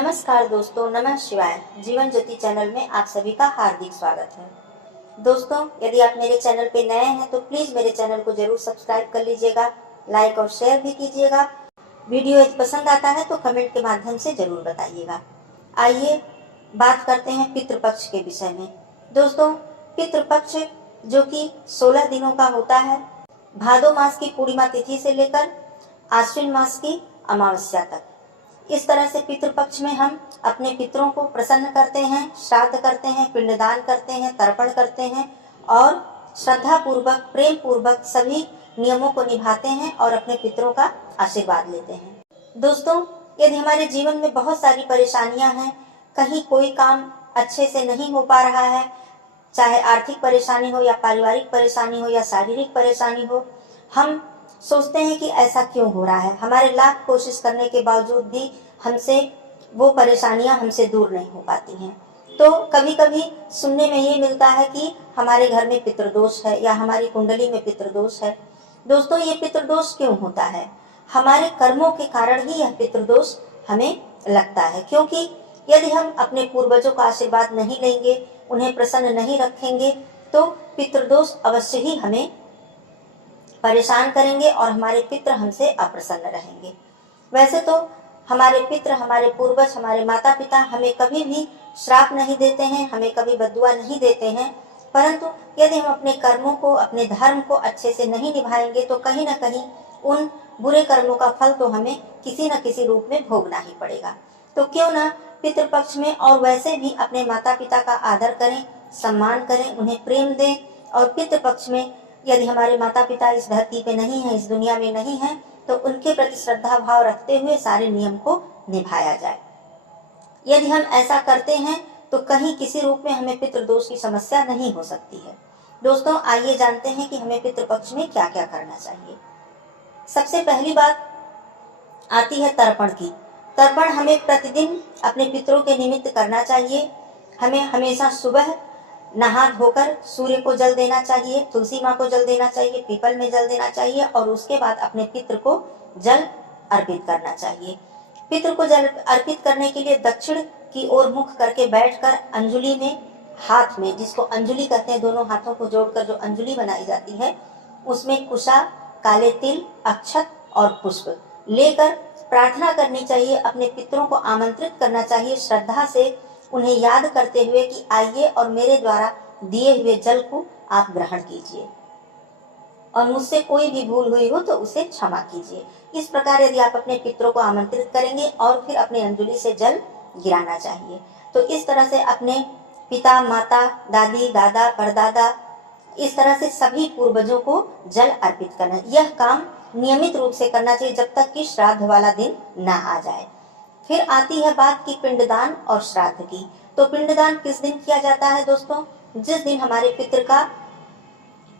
नमस्कार दोस्तों, नमः शिवाय। जीवन ज्योति चैनल में आप सभी का हार्दिक स्वागत है। दोस्तों, यदि आप मेरे चैनल पे नए हैं तो प्लीज मेरे चैनल को जरूर सब्सक्राइब कर लीजिएगा, लाइक और शेयर भी कीजिएगा। वीडियो यदि पसंद आता है तो कमेंट के माध्यम से जरूर बताइएगा। आइए बात करते हैं पितृपक्ष के विषय में। दोस्तों, पितृपक्ष जो कि 16 दिनों का होता है, भादो मास की पूर्णिमा तिथि से लेकर आश्विन मास की अमावस्या तक। इस तरह से पितृपक्ष में हम अपने पितरों को प्रसन्न करते हैं, श्राद्ध करते हैं, पिंडदान करते हैं, तर्पण करते हैं और श्रद्धा पूर्वक, प्रेम पूर्वक सभी नियमों को निभाते हैं और अपने पितरों का आशीर्वाद लेते हैं। दोस्तों, यदि हमारे जीवन में बहुत सारी परेशानियां हैं, कहीं कोई काम अच्छे से नहीं हो पा रहा है, चाहे आर्थिक परेशानी हो या पारिवारिक परेशानी हो या शारीरिक परेशानी हो, हम सोचते हैं कि ऐसा क्यों हो रहा है। हमारे लाख कोशिश करने के बावजूद भी हमसे वो परेशानियां हमसे दूर नहीं हो पाती हैं। तो कभी कभी सुनने में ये मिलता है कि हमारे घर में पितृदोष है या हमारी कुंडली में पितृदोष है। दोस्तों, ये पितृदोष क्यों होता है? हमारे कर्मों के कारण ही यह पितृदोष हमें लगता है, क्योंकि यदि हम अपने पूर्वजों का आशीर्वाद नहीं लेंगे, उन्हें प्रसन्न नहीं रखेंगे, तो पितृदोष अवश्य ही हमें परेशान करेंगे और हमारे पितृ हमसे अप्रसन्न रहेंगे। वैसे तो हमारे पितृ, हमारे पूर्वज, हमारे माता पिता हमें कभी भी श्राप नहीं देते हैं, हमें कभी बद्दुआ नहीं देते हैं, परंतु यदि हम अपने कर्मों को, अपने धर्म को अच्छे से नहीं निभाएंगे तो कहीं न कहीं उन बुरे कर्मों का फल तो हमें किसी न किसी रूप में भोगना ही पड़ेगा। तो क्यों न पितृपक्ष में और वैसे भी अपने माता पिता का आदर करें, सम्मान करें, उन्हें प्रेम दें। और पितृपक्ष में यदि हमारे माता पिता इस धरती पे नहीं है, इस दुनिया में नहीं है, तो उनके प्रति श्रद्धा भाव रखते हुए सारे नियम को निभाया जाए। यदि हम ऐसा करते हैं तो कहीं किसी रूप में हमें पितृदोष की समस्या नहीं हो सकती है। दोस्तों, आइए जानते हैं कि हमें पितृपक्ष में क्या क्या करना चाहिए। सबसे पहली बात आती है तर्पण की। तर्पण हमें प्रतिदिन अपने पितरों के निमित्त करना चाहिए। हमें हमेशा सुबह नहा धोकर सूर्य को जल देना चाहिए, तुलसी माँ को जल देना चाहिए, पीपल में जल देना चाहिए और उसके बाद अपने पितृ को जल अर्पित करना चाहिए। पितृ को जल अर्पित करने के लिए दक्षिण की ओर मुख करके बैठकर अंजुलि में, हाथ में, जिसको अंजुलि कहते हैं, दोनों हाथों को जोड़कर जो अंजुलि बनाई जाती है, उसमें कुशा, काले तिल, अक्षत और पुष्प लेकर प्रार्थना करनी चाहिए। अपने पितरों को आमंत्रित करना चाहिए, श्रद्धा से उन्हें याद करते हुए कि आइए और मेरे द्वारा दिए हुए जल को आप ग्रहण कीजिए और मुझसे कोई भी भूल हुई हो तो उसे क्षमा कीजिए। इस प्रकार यदि आप अपने पितरों को आमंत्रित करेंगे और फिर अपने अंजुलि से जल गिराना चाहिए, तो इस तरह से अपने पिता, माता, दादी, दादा, परदादा, इस तरह से सभी पूर्वजों को जल अर्पित करना। यह काम नियमित रूप से करना चाहिए जब तक कि श्राद्ध वाला दिन ना आ जाए। फिर आती है बात की पिंडदान और श्राद्ध की। तो पिंडदान किस दिन किया जाता है दोस्तों? जिस दिन हमारे पितृ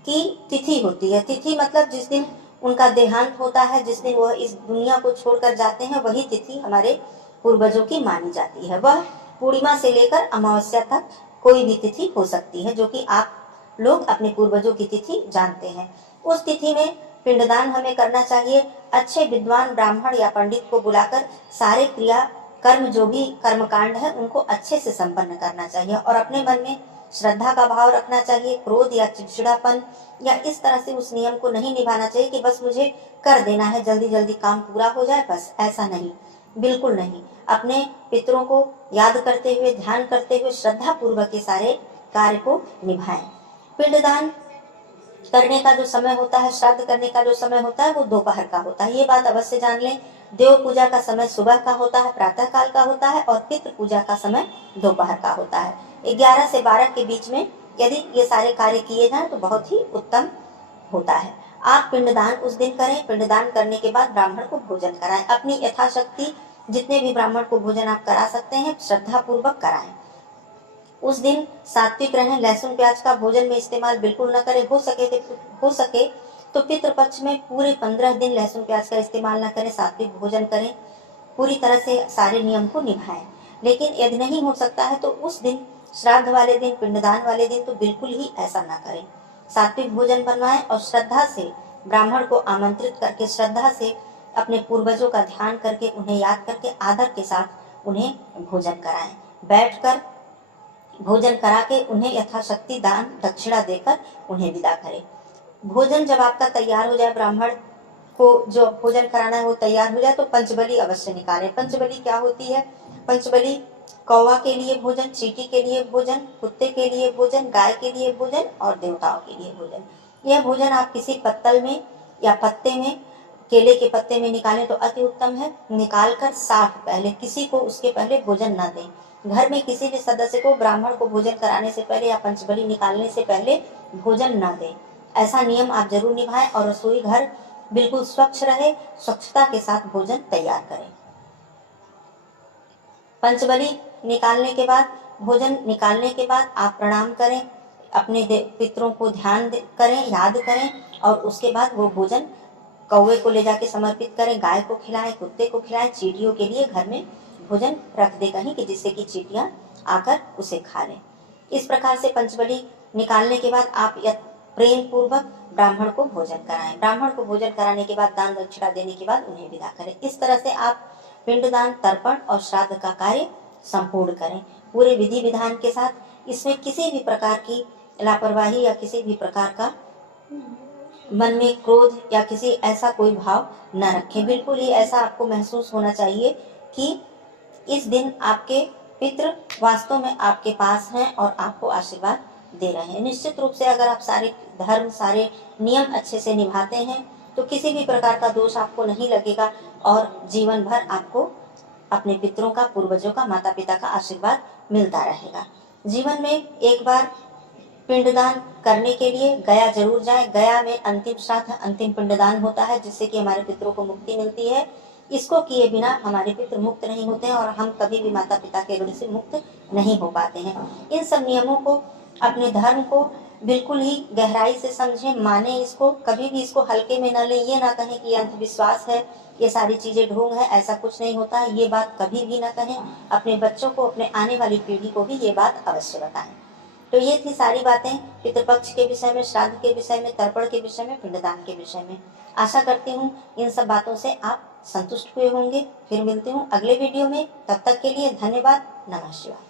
की तिथि होती है। तिथि मतलब जिस दिन उनका देहांत होता है, जिस दिन वह इस दुनिया को छोड़कर जाते हैं, वही तिथि हमारे पूर्वजों की मानी जाती है। वह पूर्णिमा से लेकर अमावस्या तक कोई भी तिथि हो सकती है, जो कि आप लोग अपने पूर्वजों की तिथि जानते हैं। उस तिथि में पिंडदान हमें करना चाहिए। अच्छे विद्वान ब्राह्मण या पंडित को बुलाकर सारे क्रिया कर्म, जो भी कर्मकांड है, उनको अच्छे से संपन्न करना चाहिए और अपने मन में श्रद्धा का भाव रखना चाहिए। क्रोध या चिड़चिड़ापन या इस तरह से उस नियम को नहीं निभाना चाहिए कि बस मुझे कर देना है, जल्दी जल्दी काम पूरा हो जाए, बस ऐसा नहीं, बिल्कुल नहीं। अपने पितरों को याद करते हुए, ध्यान करते हुए श्रद्धा पूर्वक ये सारे कार्य को निभाएं। पिंडदान करने का जो समय होता है, श्राद्ध करने का जो समय होता है, वो दोपहर का होता है। ये बात अवश्य जान लें। देव पूजा का समय सुबह का होता है, प्रातः काल का होता है, और पितृ पूजा का समय दोपहर का होता है। 11 से 12 के बीच में यदि ये सारे कार्य किए जाएं तो बहुत ही उत्तम होता है। आप पिंडदान उस दिन करें। पिंडदान करने के बाद ब्राह्मण को भोजन कराएं। अपनी यथाशक्ति जितने भी ब्राह्मण को भोजन आप करा सकते हैं, श्रद्धा पूर्वक कराएं। उस दिन सात्विक रहें। लहसुन प्याज का भोजन में इस्तेमाल बिल्कुल न करें। हो सके तो पितृपक्ष में पूरे 15 दिन लहसुन प्याज का इस्तेमाल न करें, सात्विक भोजन करें, पूरी तरह से सारे नियम को निभाएं। लेकिन यदि नहीं हो सकता है तो उस दिन, श्राद्ध वाले दिन, पिंडदान वाले दिन, तो बिल्कुल ही ऐसा ना करें। सात्विक भोजन बनवाएं और श्रद्धा से ब्राह्मण को आमंत्रित करके, श्रद्धा से अपने पूर्वजों का ध्यान करके, उन्हें याद करके, आदर के साथ उन्हें भोजन कराएं। बैठकर भोजन करा के उन्हें यथाशक्ति दान दक्षिणा देकर उन्हें विदा करें। भोजन जब आपका तैयार हो जाए, ब्राह्मण को जो भोजन कराना है वो तैयार हो जाए, तो पंचबली अवश्य निकालें। पंचबली क्या होती है? पंचबली कौवा के लिए भोजन, चींटी के लिए भोजन, कुत्ते के लिए भोजन, गाय के लिए भोजन और देवताओं के लिए भोजन। यह भोजन आप किसी पत्तल में या पत्ते में, केले के पत्ते में निकालें तो अति उत्तम है। निकालकर साफ पहले किसी को उसके पहले भोजन न दें। घर में किसी भी सदस्य को ब्राह्मण को भोजन कराने से पहले या पंचबली निकालने से पहले भोजन न दें। ऐसा नियम आप जरूर निभाएं और रसोई घर बिल्कुल स्वच्छ रहे, स्वच्छता के साथ भोजन तैयार करें। पंचबली निकालने के बाद, भोजन निकालने के बाद आप प्रणाम करें, अपने पितरों को ध्यान करें, याद करें और उसके बाद वो भोजन कौवे को ले जाके समर्पित करें, गाय को खिलाएं, कुत्ते को खिलाएं, चींटियों के लिए घर में भोजन रख दे कहीं कि जिससे कि चींटियां आकर उसे खा लें। इस प्रकार से पंचबली निकालने के बाद आप प्रेम पूर्वक ब्राह्मण को भोजन कराएं। ब्राह्मण को भोजन कराने के बाद दान दक्षिणा देने के बाद उन्हें विदा करें। इस तरह से आप पिंडदान, तर्पण और श्राद्ध का कार्य संपूर्ण करें पूरे विधि विधान के साथ। इसमें किसी भी प्रकार की लापरवाही या किसी भी प्रकार का मन में क्रोध या किसी ऐसा कोई भाव न रखें। बिल्कुल ही ऐसा आपको महसूस होना चाहिए कि इस दिन आपके पितृ वास्तव में आपके पास हैं और आपको आशीर्वाद दे रहे हैं। निश्चित रूप से अगर आप सारे धर्म, सारे नियम अच्छे से निभाते हैं तो किसी भी प्रकार का दोष आपको नहीं लगेगा और जीवन भर आपको अपने पितरों का, पूर्वजों का, माता पिता का आशीर्वाद मिलता रहेगा। जीवन में एक बार पिंडदान करने के लिए गया जरूर जाए। गया में अंतिम श्राद्ध, अंतिम पिंडदान होता है जिससे कि हमारे पितरों को मुक्ति मिलती है। इसको किए बिना हमारे पितृ मुक्त नहीं होते हैं और हम कभी भी माता पिता के ऋण से मुक्त नहीं हो पाते हैं। इन सब नियमों को, अपने धर्म को बिल्कुल ही गहराई से समझें, माने इसको, कभी भी इसको हल्के में न लें। ये ना कहें कि अंधविश्वास है, ये सारी चीजें ढोंग है, ऐसा कुछ नहीं होता है, ये बात कभी भी ना कहें। अपने बच्चों को, अपने आने वाली पीढ़ी को भी ये बात अवश्य बताएं। तो ये थी सारी बातें पितृपक्ष के विषय में, श्राद्ध के विषय में, तर्पण के विषय में, पिंडदान के विषय में। आशा करती हूँ इन सब बातों से आप संतुष्ट हुए होंगे। फिर मिलती हूँ अगले वीडियो में, तब तक के लिए धन्यवाद। नमः शिवाय।